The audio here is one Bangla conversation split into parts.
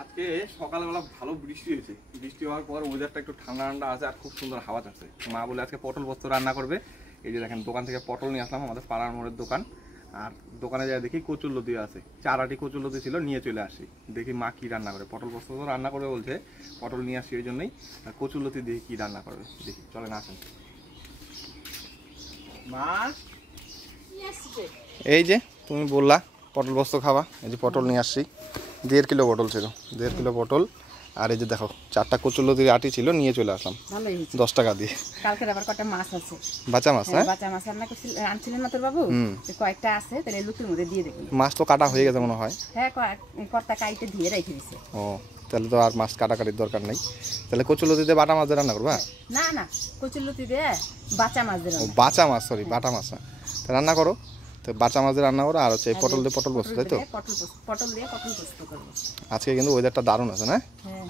আজকে সকালবেলা ভালো বৃষ্টি হয়েছে, বৃষ্টি হওয়ার পর ওয়েদারটা একটু ঠান্ডা ঠান্ডা আছে আর খুব সুন্দর হাওয়া যাচ্ছে। মা বলে আজকে পটল পোস্ত রান্না করবে। এই যে দেখেন দোকান থেকে পটল নিয়ে আসলাম, আমাদের পাড়ার মোড়ের দোকান। আর দোকানে যাই দেখি কচুরলতি আছে, 4-8টি কচুরলতি ছিল, নিয়ে চলে আসি। দেখি মা কি রান্না করে, পটল পোস্ত তো রান্না করবে বলছে, পটল নিয়ে আসি ওই জন্যই। আর কচুরলতি দেখি কি রান্না করবে, দেখি চলেন আসেন। মা এই যে তুমি বললা পটল পোস্ত খাবা, এই যে পটল নিয়ে আসছি। 1.5 কিলো পটল ছিল, 1.5 কিলো পটল। আর এই যে দেখো 4টা কচুরলতির আটি ছিল, নিয়ে চলে আসলাম 10 টাকা দিয়ে। কালকে আবার কটা মাছ আছে, বাঁচা মাছ। হ্যাঁ বাঁচা মাছ রান্না করছিল, আনছিলেন না তোর বাবু? কয়েকটা আছে, তাহলে লুকির মধ্যে দিয়ে দেখুন। মাছ তো কাটা হয়ে গেছে মনে হয়। হ্যাঁ, কর্তা কাইতে ধুয়ে রেখে দিছে। ও তাহলে তো আর মাছ কাটাকাটির দরকার নেই। তাহলে কচুরলতি দিয়ে বাটা মাছ দিয়ে রান্না করবা? না না, কচুরলতি দিয়ে বাঁচা মাছ দিয়ে। ও বাঁচা মাছ, সরি বাটা মাছ না। তা রান্না করো, তো বাঁচা মাছ দিয়ে রান্না করো। আর হচ্ছে পটল দিয়ে পটল পোস্ত, তাই তো? পটল দিয়ে পটল পোস্ত করব আজকে। কিন্তু ওয়েদারটা দারুণ আছে না? হ্যাঁ,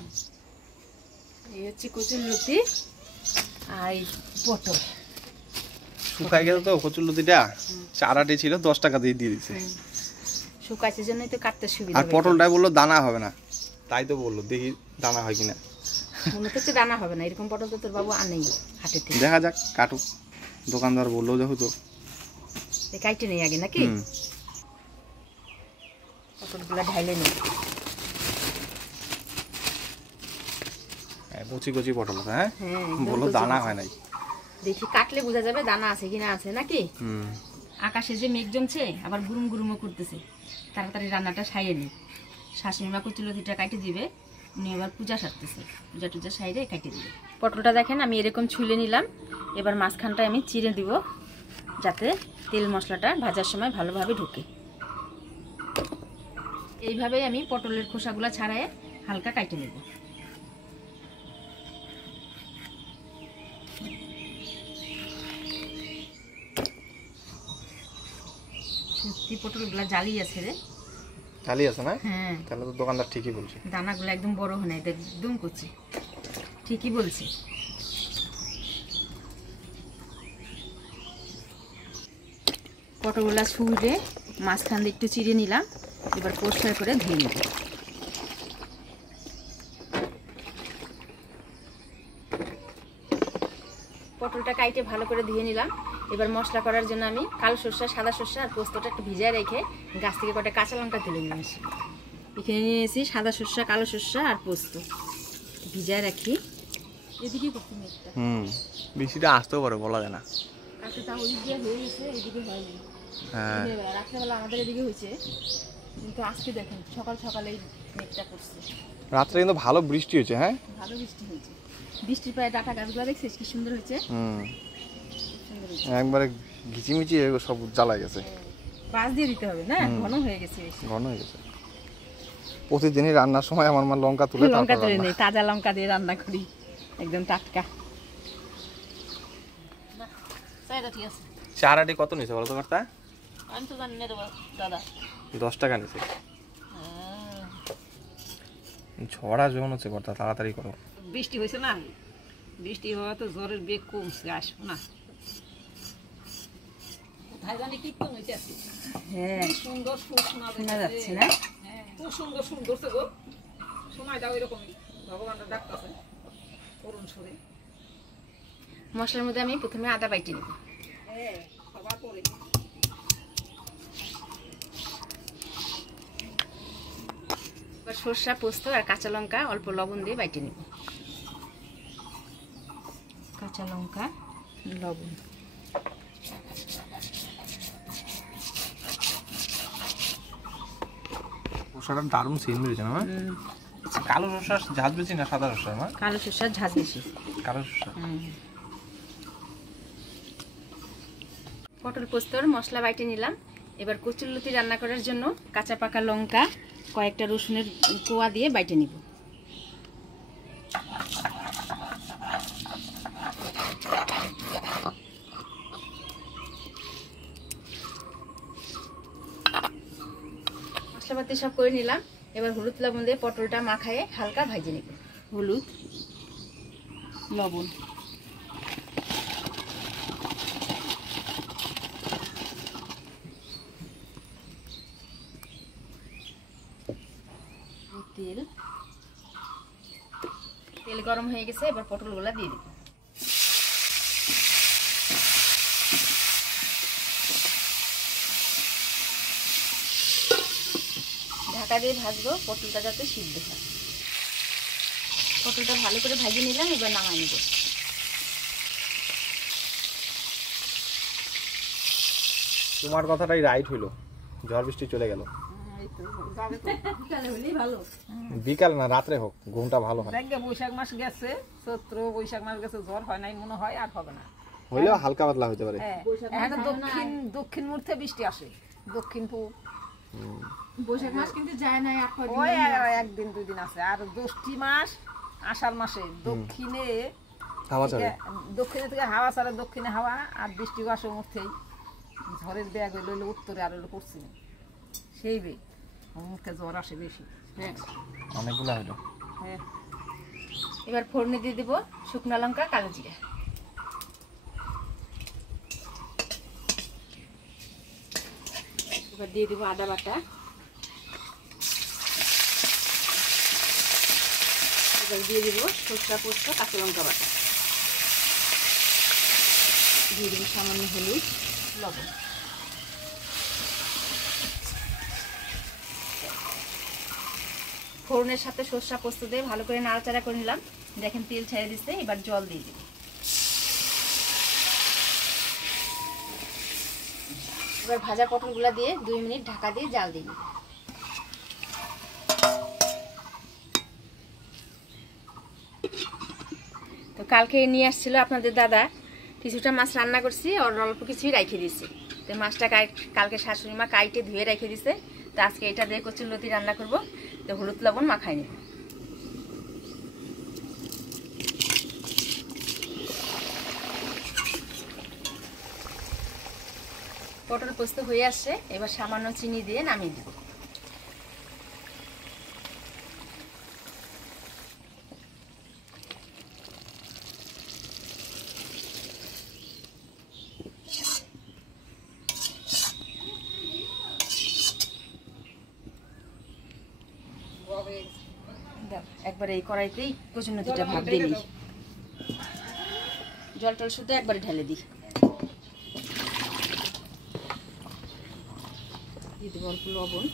এই হচ্ছে কচুরলতি আর পটল শুকাই গেছে তো কচুরলতিটা, 4 আটি ছিল, 10 টাকা দিয়ে দিয়েছে। শুকাইছে জন্যই তো কাটতে সুবিধা। আর পটলটাই বললো দানা হবে না, তাই তো বললো, দেখি দানা হয় কিনা। মনে হচ্ছে দানা হবে না, এরকম পটল তো তোর বাবু আনেই হাটে থেকে। দেখা যাক, কাটুক, দোকানদার বললো যেহেতু। কাইটে নেই আগে নাকি? পটলগুলো ঢাইলে নেই। কচি কচি পটল আছে। হ্যাঁ হ্যাঁ, বললো দানা হয় নাই। দেখি কাটলে বোঝা যাবে দানা আছে কিনা, আছে নাকি। আকাশে যে মেঘ জমছে, আবার গুরুম গুরুমও করতেছে, তাড়াতাড়ি রান্নাটা সাইয়ে নি। শাশুড়ি মা কচুরলতিটা কাটে দিবে, উনি এবার পূজা সারতেছে, পূজা টুজা সাইরে কাটে দিবে। পটলটা দেখেন আমি এরকম ছুলে নিলাম, এবার মাঝখানটা আমি চিড়ে দিব, যাতে তেল মশলাটা ভাজার সময় ভালোভাবে ঢোকে। এইভাবেই আমি পটলের খোসাগুলো ছাড়াই হালকা কাটে নেব। সত্যি পটলগুলো জালি আছে রে। জালি আছে না? হ্যাঁ, তাহলে তো দোকানদার ঠিকই বলছে। দানাগুলো একদম বড় হয় না, একদম কচি, ঠিকই বলছে। পটলগুলা ছুঁড়ে মাঝখান দিয়ে একটু চিড়ে নিলাম, এবার পরিষ্কার করে ধুয়ে নেব। পটলটা কাইটে ভালো করে ধুয়ে নিলাম। এবার মশলা করার জন্য আমি কালো সর্ষা, সাদা সর্ষা আর পোস্তটা একটু ভিজায় রেখে গাছ থেকে কটা কাঁচা লঙ্কা তুলে নিয়ে আসি। এখানে নিয়ে এসেছি সাদা সর্ষা, কালো সর্ষা আর পোস্ত, ভিজায় রাখি। এদিকে করছি মেঘটা। বৃষ্টিটা আসতেও পারে, বলা যায় না। কাছে তা ওই দিয়ে হয়ে গেছে, এদিকে হয়নি। হ্যাঁ, রাত্রেবেলা আমাদের এদিকে হয়েছে, কিন্তু আজকে দেখেন সকাল সকালেই মেঘটা করছে। রাত্রে কিন্তু ভালো বৃষ্টি হয়েছে। হ্যাঁ, ভালো বৃষ্টি হয়েছে। বৃষ্টির পায়ে ডাটা গাছগুলো দেখছিস কি সুন্দর হয়েছে। একবারে ঘিচিমিচি সব জ্বালা গেছে। বাস দিয়ে দিতে হবে না, ঘন হয়ে গেছে বেশি। ঘন হয়ে গেছে। প্রতিদিনই রান্নার সময় আমার মা লঙ্কা তুলে লঙ্কা তুলে নেই, তাজা লঙ্কা দিয়ে রান্না করি, একদম টাটকা। 4 আটি কত নিছে বলো তো কর্তা? আমি তো জানি না দাদা। 10 টাকা নিছে। ঝড়া যখন হচ্ছে কর্তা, তাড়াতাড়ি করো। বৃষ্টি হয়েছে না, বৃষ্টি হওয়া তো জ্বরের বেগ কমছে, আসবো না। হ্যাঁ, সুন্দর সুর শোনা যাচ্ছে না? খুব সুন্দর সুর ধরছে গো, সময় দাও এরকমই, ভগবানটা ডাকতেছে করুণ সুরে। মশলার মধ্যে আমি প্রথমে আদা বাইটে নেব। হ্যাঁ, সবার পরে সরষা, পোস্ত আর কাঁচা লঙ্কা অল্প লবণ দিয়ে বাইটে নেব। কাঁচা লঙ্কা, লবণ। শসাটা দারুণ সেন্ট বেরিয়েছে না? কালো শসার ঝাঁজ বেশি না সাদা শসার? মা কালো শসার ঝাঁজ বেশি। কালো শসা। পটল পোস্তর মশলা বাইটে নিলাম। এবার কচুরলতি রান্না করার জন্য কাঁচা পাকা লঙ্কা, কয়েকটা রসুনের কোয়া দিয়ে বাইটে নিব। মশলাপাতি সব করে নিলাম। এবার হলুদ লবণ দিয়ে পটলটা মাখায়ে হালকা ভাজে নিব। হলুদ, লবণ, তেল, তেল গরম হয়ে গেছে, এবার পটলগুলা দিয়ে দিব। ঢাকা দিয়ে ভাজবো, পটলটা যাতে সিদ্ধ হয়। পটলটা ভালো করে ভাজিয়ে নিলাম, এবার নামাই নেব। তোমার কথাটাই রাইট হইলো, ঝড় বৃষ্টি চলে গেল। বিকাল না রাত্রে হোক, ঘুমটা ভালো হয়। বৈশাখ মাস গেছে, চৈত্র বৈশাখ মাস গেছে, জ্বর হয় নাই মনে হয়, আর হবে না। হইলেও হালকা পাতলা হতে পারে। এখন দক্ষিণ মুহূর্তে বৃষ্টি আসে, দক্ষিণ পূব। বৈশাখ মাস কিন্তু যায় না, ওই একদিন 2 দিন আছে। আর জ্যৈষ্ঠী মাস, আষাঢ় মাসে দক্ষিণে থেকে হাওয়া ছাড়ে, দক্ষিণে হাওয়া, আর বৃষ্টি আসে মুহূর্তেই। ঝড়ের ব্যাগ হইলো উত্তরে, আর হইলো পশ্চিমে, সেই বেগ মুখে জ্বর আসে বেশি। হ্যাঁ, অনেকগুলো হইলো। হ্যাঁ, এবার ফোড়নে দিয়ে দিব শুকনো লঙ্কা, কালো জিরা। এবার দিয়ে দিব আদা বাটা। এবার দিয়ে দিব সরষা পোস্ত, কাঁচা লঙ্কা বাটা। দিয়ে দিব সামান্য হলুদ, লবণ। ফোড়নের সাথে সরষা পোস্ত দিয়ে ভালো করে নাড়াচাড়া করে নিলাম। দেখেন তেল ছেড়ে দিচ্ছে, এবার জল দিয়ে দিব। এবার ভাজা পটলগুলা দিয়ে 2 মিনিট ঢাকা দিয়ে জাল দিয়ে দিব। তো কালকে নিয়ে আসছিল আপনাদের দাদা, কিছুটা মাছ রান্না করছি, আর অল্প কিছুই রেখে দিয়েছি। তো মাছটা কালকে শাশুড়ি মা কাইটে ধুয়ে রেখে দিছে। তো আজকে এটা দিয়ে কচুরলতি রান্না করব। তো হলুদ লবণ মাখাই নেব। পটল পোস্ত হয়ে আসছে, এবার সামান্য চিনি দিয়ে নামিয়ে দিব। একবার এই কড়াইতেই কচুরলতিটা ভাপ দিয়ে নিই। জল টল শুদ্ধ একবারে ঢেলে দিই। দিয়ে দেবো অল্প লবণ।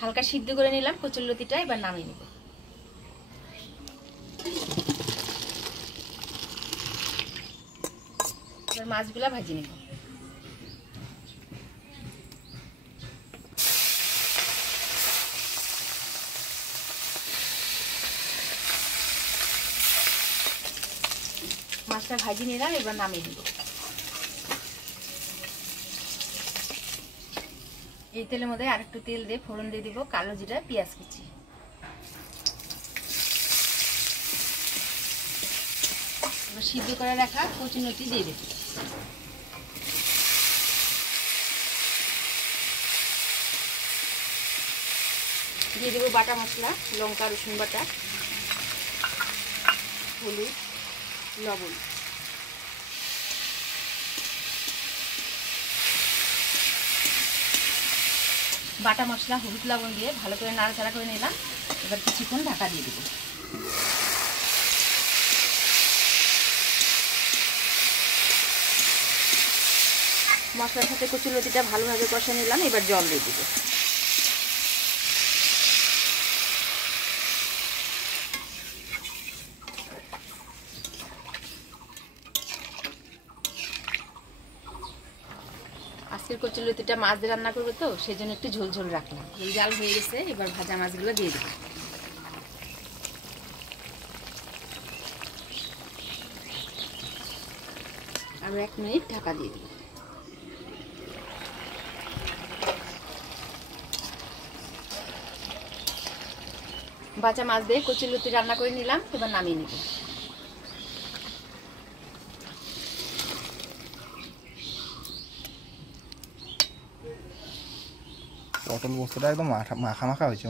হালকা সিদ্ধ করে নিলাম কচুরলতিটা, এবার নামিয়ে নেব। এবার মাছগুলা ভাজি নেব। মাছটা ভাজি নিলাম, এবার নামিয়ে দিব। এই তেলের মধ্যে আরেকটু তেল দিয়ে ফোড়ন দিয়ে দিব কালো জিরা, পেঁয়াজ কুচি। এবার সিদ্ধ করে রাখা কচুরলতি দিয়ে দেব। দিয়ে দেবো বাটা মশলা, লঙ্কা রসুন বাটা, হলুদ, লবণ। বাটা মশলা, হলুদ, লবণ দিয়ে ভালো করে নাড়াচাড়া করে নিলাম। এবার কিছুক্ষণ ঢাকা দিয়ে দেব। মশলার সাথে কচুরলতিটা ভালোভাবে কষে নিলাম, এবার জল দিয়ে দেব। আজকের কচুরলতিটা মাছ দিয়ে রান্না করবো, তো সেই জন্য একটু ঝোল ঝোল রাখলাম। জাল হয়ে গেছে, এবার ভাজা মাছগুলো দিয়ে দেবো। আরো 1 মিনিট ঢাকা দিয়ে দেবো। ভাজা মাছ দিয়ে কচুরলতি রান্না করে নিলাম, এবার নামিয়ে নিব। পটল পোস্তটা একদম মাখা মাখা হয়েছে।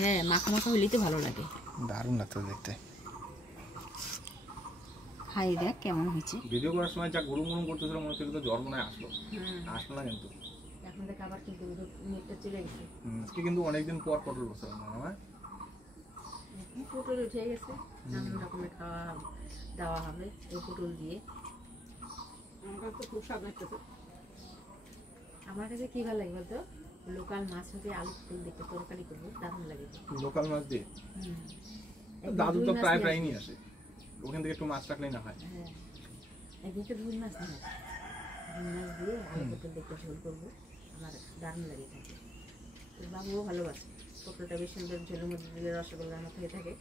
হ্যাঁ, মাখা মাখা হলেই তো ভালো লাগে। দারুণ লাগতো দেখতে। খাই দেখ কেমন হয়েছে। ভিডিও করার সময় যা গরম গরম করতেছিল, মনে হচ্ছিল তো জ্বর মনে হয় আসলো না, কিন্তু এখন থেকে আবার কিন্তু নেটটা চলে গেছে, আজকে কিন্তু অনেকদিন পর পটল বসালাম আমার। এখন পটল উঠে গেছে, নানান রকমের খাওয়া দেওয়া হবে এই পটল দিয়ে। আমার কাছে তো খুব স্বাদ লাগতেছে। আমার কাছে কি ভালো লাগে বলতো, লোকাল মাছ হতে আলু ফুল দেখে তরকারি করবো, দারুণ লাগে। লোকাল মাছ দিয়ে হুম। দাদু তো রুই মাছ প্রায় নিয়ে প্রায় আসবে। নিয়ে আসে, ওখান থেকে একটু মাছ রাখলেই না হয়। হ্যাঁ, একদিকে রুই মাছ নিয়ে আসবে। রুই মাছ দিয়ে আলু পটল দেখে ঝোল করবো, আমার দারুণ লাগে থাকে। তোর বাবুও ভালোবাসে, পটলটা বেশ সুন্দর ঝোলের মধ্যে দিলে রসগোল্লার মতো হয়ে থাকে।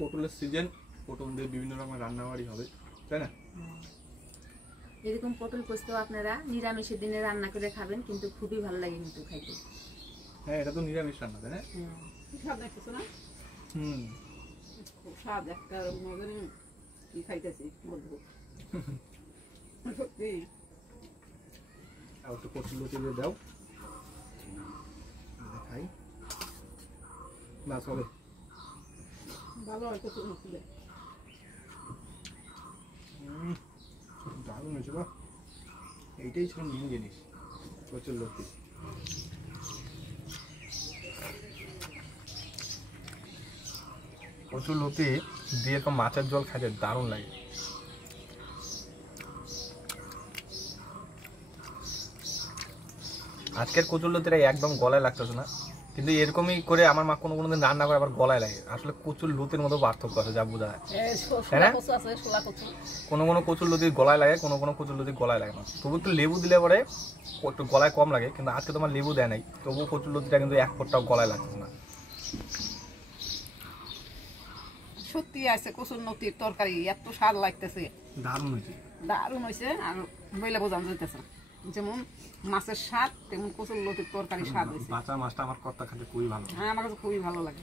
পটলের সিজন, পটল দিয়ে বিভিন্ন রকমের রান্নাবাড়ি হবে, তাই না? এরকম পটল পোস্ত আপনারা নিরামিষের দিনে রান্না করে খাবেন, কিন্তু খুবই ভালো লাগে কিন্তু খাইতে। হ্যাঁ, এটা তো নিরামিষ রান্না, তাই না? খুব স্বাদ লাগতেছে না? হুম। খুব স্বাদ, একটা মজার কি খাইতেছি বলবো। সত্যি আর একটু কচুর লতি দিয়ে দাও, খাই, বাস হবে। ভালো হয় কচুর লতি। দারুণ হয়েছে বা, এইটাই ছিল মেন জিনিস, কচুর লতি। কচুর লতি দিয়ে এরকম মাছের ঝোল খাইতে দারুণ লাগে। আজকের কচুর লতিটা একদম গলায় লাগতেছে না, কিন্তু এরকমই করে আমার মা কোনো দিন রান্না করে আবার গলায় লাগে। আসলে কচুর লতির মতো পার্থক্য আছে, যা বোঝা যায়। শোলা কচু আছে, শোলা কচু। কোনো কচুর লতি গলায় লাগে, কোনো কচুর লতি গলায় লাগে না। তবু একটু লেবু দিলে পরে একটু গলায় কম লাগে, কিন্তু আজকে তোমার লেবু দেয় নাই, তবু কচুর লতিটা কিন্তু এক ফোঁটাও গলায় লাগছে না। সত্যি আছে কচুর লতির তরকারি, এত স্বাদ লাগতেছে, দারুণ হয়েছে। দারুণ হয়েছে। আর বইলে বোঝানো যাইতেছে, যেমন মাছের স্বাদ তেমন কচুর লতির তরকারি স্বাদ হয়েছে। বাঁচা মাছটা আমার কর্তা খেতে খুবই ভালো। হ্যাঁ, আমার কাছে খুবই ভালো লাগে।